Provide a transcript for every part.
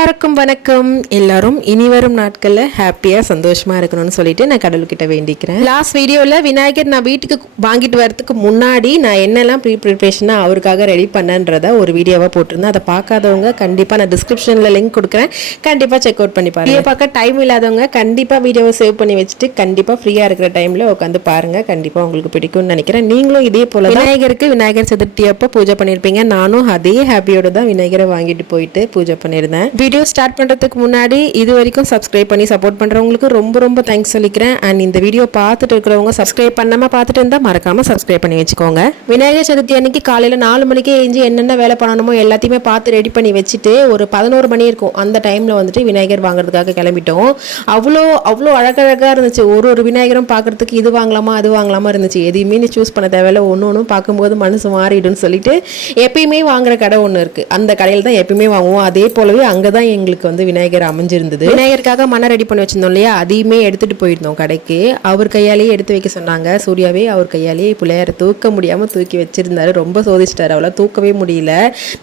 எல்லாருக்கும் வணக்கம். எல்லாரும் இனி வரும் நாட்களில் ஹாப்பியாக சந்தோஷமாக இருக்கணும்னு சொல்லிட்டு நான் கடவுள்கிட்ட வேண்டிக்கிறேன். லாஸ்ட் வீடியோவில் விநாயகர் நான் வீட்டுக்கு வாங்கிட்டு வரதுக்கு முன்னாடி நான் என்னெல்லாம் ப்ரிப்ரேஷனாக அவருக்காக ரெடி பண்ணன்றதை ஒரு வீடியோவாக போட்டிருந்தேன். அதை பார்க்காதவங்க கண்டிப்பாக நான் டிஸ்கிரிப்ஷனில் லிங்க் கொடுக்குறேன், கண்டிப்பாக செக் அவுட் பண்ணி பாருங்கள். பார்க்க டைம் இல்லாதவங்க கண்டிப்பாக வீடியோவை சேவ் பண்ணி வச்சுட்டு கண்டிப்பாக ஃப்ரீயாக இருக்கிற டைமில் உட்காந்து பாருங்கள். கண்டிப்பாக உங்களுக்கு பிடிக்கும்னு நினைக்கிறேன். நீங்களும் இதே போல் விநாயகர் சதுர்த்தி அப்போ பூஜை பண்ணியிருப்பீங்க. நானும் அதே ஹாப்பியோட தான் விநாயகரை வாங்கிட்டு போயிட்டு பூஜை பண்ணியிருந்தேன். வீடியோ ஸ்டார்ட் பண்ணுறதுக்கு முன்னாடி இது வரைக்கும் சப்ஸ்கிரைப் பண்ணி சப்போர்ட் பண்ணுறவங்களுக்கு ரொம்ப ரொம்ப தேங்க்ஸ் சொல்லிக்கிறேன். அண்ட் இந்த வீடியோ பார்த்துட்டு இருக்கிறவங்க சப்ஸ்கிரைப் பண்ணாமல் பார்த்துட்டு இருந்தால் மறக்காமல் சப்ஸ்கிரைப் பண்ணி வச்சுக்கோங்க. விநாயகர் சதுர்த்தி அன்னைக்கு காலையில் 4 மணிக்கே எழுந்து என்னென்ன வேலை பண்ணணுமோ எல்லாத்தையுமே பார்த்து ரெடி பண்ணி வச்சுட்டு ஒரு 11 மணி இருக்கும். அந்த டைமில் வந்துட்டு விநாயகர் வாங்குறதுக்காக கிளம்பிட்டோம். அவ்வளோ அழகழகாக இருந்துச்சு. ஒரு விநாயகரும் பார்க்குறதுக்கு இது வாங்கலாமா அது வாங்கலாமா இருந்துச்சு. எதையுமே நீ சூஸ் பண்ண தேவையில்ல, ஒன்று பார்க்கும்போது மனசு மாறிடுன்னு சொல்லிட்டு எப்பயுமே வாங்குற கடை ஒன்று இருக்குது. அந்த கடையில் தான் எப்பயுமே வாங்குவோம். அதே போலவே அங்கே தான் எங்களுக்கு வந்து விநாயகர் அமைஞ்சிருந்தது. விநாயகருக்காக மண்ணை ரெடி பண்ணி வச்சிருந்தோம் இல்லையா, அதையுமே எடுத்துகிட்டு போயிருந்தோம் கடைக்கு. அவர் கையாலேயே எடுத்து வைக்க சொன்னாங்க. சூர்யாவே அவர் கையாலேயே பிள்ளையாரை தூக்க முடியாமல் தூக்கி வச்சிருந்தாரு. ரொம்ப சோதிச்சிட்டாரு, அவளை தூக்கவே முடியல.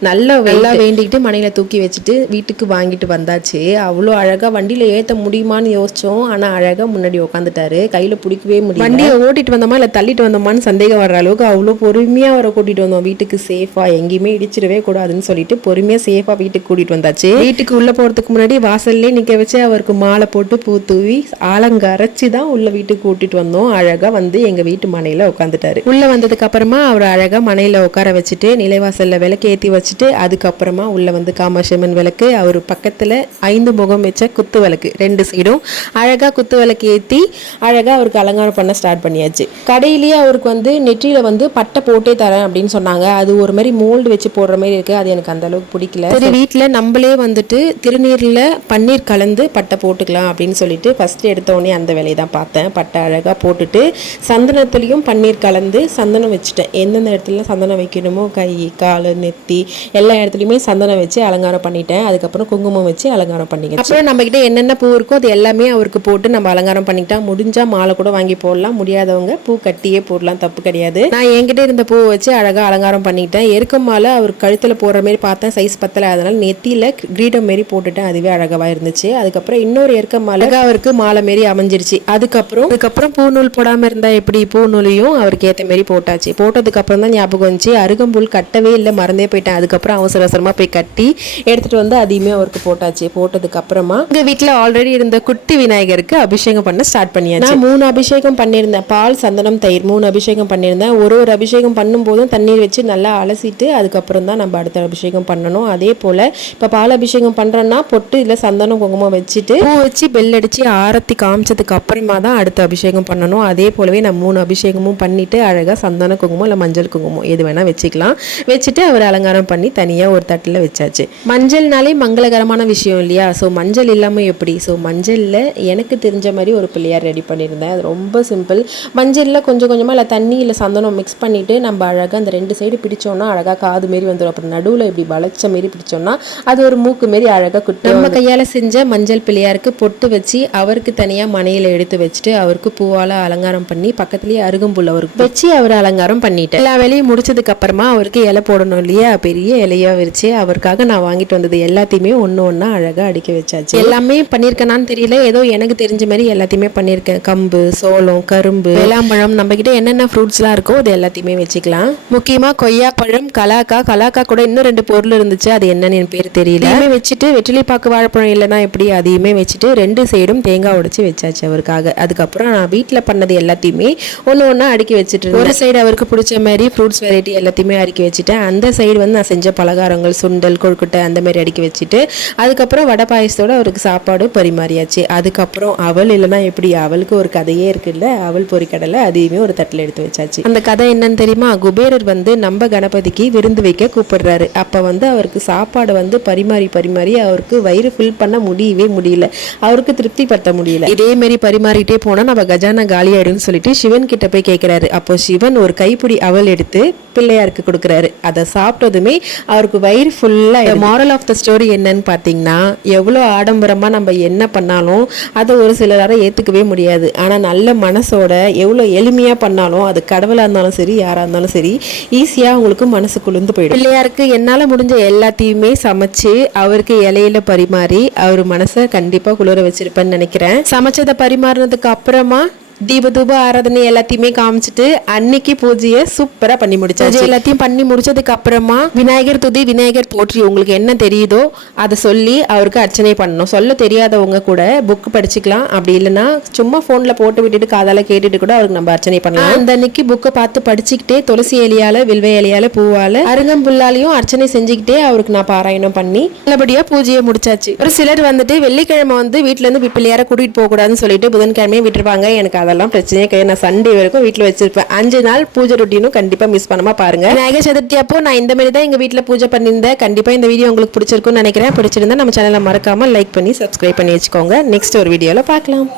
நல்லா வேண்டிக்கிட்டு மனையில் தூக்கி வச்சுட்டு வீட்டுக்கு வாங்கிட்டு வந்தாச்சு. அவ்வளோ அழகாக வண்டியில் ஏற்ற முடியுமான்னு யோசித்தோம். ஆனால் அழகாக முன்னாடி உட்காந்துட்டாரு. கையில் பிடிக்கவே முடியல. வண்டியை ஓட்டிட்டு வந்தோமா இல்லை தள்ளிட்டு வந்தோமான்னு சந்தேகம் வர்ற அளவுக்கு அவ்வளோ பொறுமையாக அவரை கூட்டிகிட்டு வந்தோம். வீட்டுக்கு சேஃபாக எங்கேயுமே இடிச்சிடவே கூடாதுன்னு சொல்லிட்டு பொறுமையாக சேஃபாக வீட்டுக்கு கூட்டிகிட்டு வந்தாச்சு. வீட்டுக்கு உள்ளே போகிறதுக்கு முன்னாடி வாசல்லே நிற்க வச்சு அவருக்கு மாலை போட்டு பூ தூவி அலங்கரைச்சி தான் உள்ள வீட்டுக்கு கூட்டிட்டு வந்தோம். அழகாக வந்து எங்கள் வீட்டு மனையில் உட்காந்துட்டாரு. உள்ளே வந்ததுக்கு அப்புறமா அவர் அழகாக மனையில் உட்கார வச்சுட்டு நிலைவாசலில் விளக்கு ஏற்றி வச்சுட்டு அதுக்கப்புறமா உள்ளே வந்து காமாட்சியம்மன் விளக்கு, அவர் பக்கத்தில் 5 முகம் வச்ச குத்து விளக்கு 2 சைடும் அழகாக குத்து விளக்கு ஏற்றி அழகாக அவருக்கு அலங்காரம் பண்ண ஸ்டார்ட் பண்ணியாச்சு. கடையிலேயே அவருக்கு வந்து நெற்றியில் வந்து பட்டை போட்டே தரேன் அப்படின்னு சொன்னாங்க. அது ஒரு மாதிரி மோல்டு வச்சு போடுற மாதிரி இருக்குது. அது எனக்கு அந்த அளவுக்கு பிடிக்கல. சரி, வீட்டில் நம்மளே வந்துட்டு திருநீரில் பன்னீர் கலந்து பட்டை போட்டுக்கலாம் அப்படின்னு சொல்லிட்டு ஃபஸ்ட்டு எடுத்தோடனே அந்த வேலையை தான் பார்த்தேன். பட்டை அழகாக போட்டுட்டு சந்தனத்துலேயும் பன்னீர் கலந்து சந்தனம் வச்சுட்டேன். எந்தெந்த இடத்துல சந்தனம் வைக்கணுமோ கை கால் நெத்தி எல்லா இடத்துலையுமே சந்தனம் வச்சு அலங்காரம் பண்ணிட்டேன். அதுக்கப்புறம் குங்குமம் வச்சு அலங்காரம் பண்ணிக்கிட்டேன். அப்புறம் நம்மக்கிட்ட என்னென்ன பூ இருக்கோ அது எல்லாமே அவருக்கு போட்டு நம்ம அலங்காரம் பண்ணிக்கிட்டா. முடிஞ்சால் மாலை கூட வாங்கி போடலாம், முடியாதவங்க பூ கட்டியே போடலாம், தப்பு கிடையாது. நான் என்கிட்ட இருந்த பூ வச்சு அழகாக அலங்காரம் பண்ணிக்கிட்டேன். எருக்க மாலை அவர் கழுத்தில் போடுற மாதிரி பார்த்தேன், சைஸ் பத்தலை. அதனால நெத்தியில் கிரீடம் மாரி போட்டுட்டேன். அதுவே அழகாக இருந்துச்சு. அதுக்கப்புறம் இன்னொரு எருக்க மாலை அவருக்கு மாலை மாரி அமைஞ்சிருச்சு. அதுக்கப்புறம் பூநூல் போடாமல் இருந்தால் எப்படி, பூநூலையும் அவருக்கு ஏற்ற மாரி போட்டாச்சு. போட்டதுக்கு அப்புறம் தான் ஞாபகம் வந்துச்சு, அருகம்புல் கட்டவே இல்லை, மறந்தே போயிட்டேன். அதுக்கப்புறம் அவசர அவசரமாக போய் கட்டி எடுத்துகிட்டு வந்து அதையுமே அவருக்கு போட்டாச்சு. போட்டதுக்கு அப்புறமா எங்கள் வீட்டில் ஆல்ரெடி இருந்த குட்டி விநாயகருக்கு அபிஷேகம் பண்ண ஸ்டார்ட் பண்ணியாச்சு. 3 அபிஷேகம் பண்ணியிருந்தேன். பால் சந்தனம் தயிர் 3 அபிஷேகம் பண்ணியிருந்தேன். ஒரு அபிஷேகம் பண்ணும்போதும் தண்ணீர் வச்சு நல்லா அலசிட்டு அதுக்கப்புறம் தான் நம்ம அடுத்த அபிஷேகம் பண்ணணும். அதே போல் இப்போ பால் அபிஷேகம் பண்ணுறோன்னா பொட்டு இல்லை சந்தனம் குங்குமம் வச்சுட்டு பூ வச்சு பெல் அடித்து ஆரத்தி காமிச்சதுக்கு அப்புறமா தான் அடுத்த அபிஷேகம் பண்ணணும். அதே போலவே நான் 3 அபிஷேகமும் பண்ணிவிட்டு அழகாக சந்தன குங்குமம் இல்லை மஞ்சள் குங்குமம் எது வேணால் வச்சுக்கலாம். வச்சுட்டு அவர் அலங்காரம் பண்ணி தனியாக ஒரு தட்டில் வச்சாச்சு. மஞ்சள்னாலே மங்களகரமான விஷயம் இல்லையா? ஸோ மஞ்சள் இல்லாமல் எப்படி? ஸோ மஞ்சளில் எனக்கு தெரிஞ்ச மாதிரி ஒரு பிள்ளையார் ரெடி பண்ணியிருந்தேன். அது ரொம்ப சிம்பிள். மஞ்சளில் கொஞ்சம் கொஞ்சமாக இல்லை தண்ணி இல்லை சந்தனம் மிக்ஸ் பண்ணிவிட்டு நம்ம அழகாக அந்த 2 சைடு பிடிச்சோன்னா அழகாக காது மாரி வந்துடும். அப்புறம் நடுவில் இப்படி வளைச்ச மாரி பிடிச்சோன்னா அது ஒரு மூக்கு மாரி அழகாக குட்டி. நம்ம கையால் செஞ்ச மஞ்சள் பிள்ளையாருக்கு பொட்டு வச்சு அவருக்கு தனியாக மனையில் எடுத்து வச்சுட்டு அவருக்கு பூவால் அலங்காரம் பண்ணி பக்கத்துலேயே அருகம்புல் அவருக்கு வச்சு அவர் அலங்காரம் பண்ணிட்டேன். எல்லா வேலையும் முடிச்சதுக்கு அப்புறமா அவருக்கு இலை போடணும் இல்லையா, பெரிய இலையாக விரிச்சு அவருக்காக நான் வாங்கிட்டு வந்தது எல்லாத்தையுமே ஒன்று அழகாக அடுக்கி வச்சாச்சு. எல்லாமே பண்ணியிருக்கேனான்னு தெரியல, ஏதோ எனக்கு தெரிஞ்ச மாதிரி எல்லாத்தையுமே பண்ணியிருக்கேன். கம்பு, சோளம், கரும்பு, வேளாம்பழம், நம்ம கிட்ட என்னென்ன ஃப்ரூட்ஸ்லாம் இருக்கோ அது எல்லாத்தையுமே வச்சுக்கலாம். முக்கியமாக கொய்யாப்பழம், கலாக்கா கூட இன்னும் 2 பொருள் இருந்துச்சு, அது என்னன்னு என் பேர் தெரியல. வச்சுட்டு வெற்றிலை பாக்கு வாழைப்பழம் இல்லைன்னா எப்படி அதையுமே வச்சுட்டு 2 சைடும் தேங்காய் உடைச்சு வச்சாச்சு அவருக்காக. அதுக்கப்புறம் நான் வீட்டில் பண்ணது எல்லாத்தையுமே ஒன்று அடுக்கி வச்சுட்டு ஒரு சைடு அவருக்கு பிடிச்ச மாதிரி ஃப்ரூட்ஸ் வெரைட்டி எல்லாத்தையுமே அடுக்கி வச்சுட்டேன். அந்த சைடு வந்து நான் செஞ்ச பலகாரங்கள் சுண்டல் கொழுக்கட்டை அந்த மாதிரி அடுக்கி வச்சுட்டு அதுக்கப்புறம் வடை பாயசத்தோட அவருக்கு சாப்பாடு பரிமாறியாச்சு. அதுக்கப்புறம் அவள் இல்லைன்னா எப்படி, அவளுக்கு ஒரு கதையே இருக்குல்ல, அவள் பொரிக்கடலை அதையுமே ஒரு தட்டில் எடுத்து வச்சாச்சு. அந்த கதை என்னன்னு தெரியுமா? குபேரர் வந்து நம்ம கணபதிக்கு விருந்து வைக்க கூப்பிடுறாரு. அப்போ வந்து அவருக்கு சாப்பாடு வந்து பரிமாறி அவருக்கு வயிறு ஃபில் பண்ண முடியல, அவருக்கு திருப்தி படுத்த முடியல. இதே மாதிரி பரிமாறிட்டே போனா நம்ம கஜானா காலி ஆயிடும்னு சொல்லிட்டு சிவன் கிட்ட போய் கேட்கிறாரு. அப்போ சிவன் ஒரு கைப்பிடி அவல் எடுத்து பிள்ளையாருக்கு கொடுக்குறாரு. அதை சாப்பிட்டதுமே அவருக்கு வயிறு ஃபுல்லா. மாரல் ஆஃப் த ஸ்டோரி என்னன்னு பார்த்தீங்கன்னா, எவ்வளோ ஆடம்பரமா நம்ம என்ன பண்ணாலும் அதை ஒரு சிலரால ஏற்றுக்கவே முடியாது. ஆனால் நல்ல மனசோட எவ்வளோ எளிமையாக பண்ணாலும் அது கடவுளாக இருந்தாலும் சரி யாராக இருந்தாலும் சரி ஈஸியாக உங்களுக்கு மனசு குளிர்ந்து போயிடும். பிள்ளையாருக்கு என்னால் முடிஞ்ச எல்லாத்தையுமே சமைச்சு அவருக்கு விநாயகருக்கு இலையில பரிமாறி அவர் மனசை கண்டிப்பா குளிர வச்சிருப்பேன்னு நினைக்கிறேன். சமைச்சதை பரிமாறினதுக்கு அப்புறமா தீப ஆராதனை எல்லாத்தையுமே காமிச்சிட்டு அன்னைக்கு பூஜையை சூப்பரா பண்ணி முடிச்சாச்சு. எல்லாத்தையும் பண்ணி முடிச்சதுக்கு அப்புறமா விநாயகர் துதி விநாயகர் போற்றி உங்களுக்கு என்ன தெரியுதோ அதை சொல்லி அவருக்கு அர்ச்சனை பண்ணணும். சொல்ல தெரியாதவங்க கூட புக் படிச்சுக்கலாம், அப்படி இல்லைன்னா சும்மா போன்ல போட்டு விட்டுட்டு காதால கேட்டுட்டு கூட அவருக்கு நம்ம அர்ச்சனை பண்ணலாம். அந்த அன்னைக்கு புக்கை பார்த்து படிச்சுக்கிட்டே துளசி இலையால வில்வ இலையால பூவால அருங்கம்புல்லாலையும் அர்ச்சனை செஞ்சுக்கிட்டே அவருக்கு நான் பாராயணம் பண்ணி நல்லபடியா பூஜையை முடிச்சாச்சு. ஒரு சிலர் வந்துட்டு வெள்ளிக்கிழமை வீட்டுல இருந்து பிள்ளையார கூட்டிட்டு போக கூடாதுன்னு சொல்லிட்டு புதன்கிழமையே விட்டுருப்பாங்க. எனக்கு அதெல்லாம் பிரச்சனையே கிடையாது. நான் சண்டே வரைக்கும் வீட்டில் வச்சிருப்பேன். 5 நாள் பூஜை ரொட்டீனும் கண்டிப்பா மிஸ் பண்ணாம பாருங்க. விநாயகர் சதுர்த்தி அப்போ நான் இந்த மாதிரி தான் எங்க வீட்டில் பூஜை பண்ணியிருந்தேன். கண்டிப்பா இந்த வீடியோ உங்களுக்கு பிடிச்சிருக்கும்னு நினைக்கிறேன். பிடிச்சிருந்தா நம்ம சேனலை மறக்காம லைக் பண்ணி சப்ஸ்கிரைப் பண்ணி வச்சுக்கோங்க. நெக்ஸ்ட் ஒரு வீடியோல பார்க்கலாம்.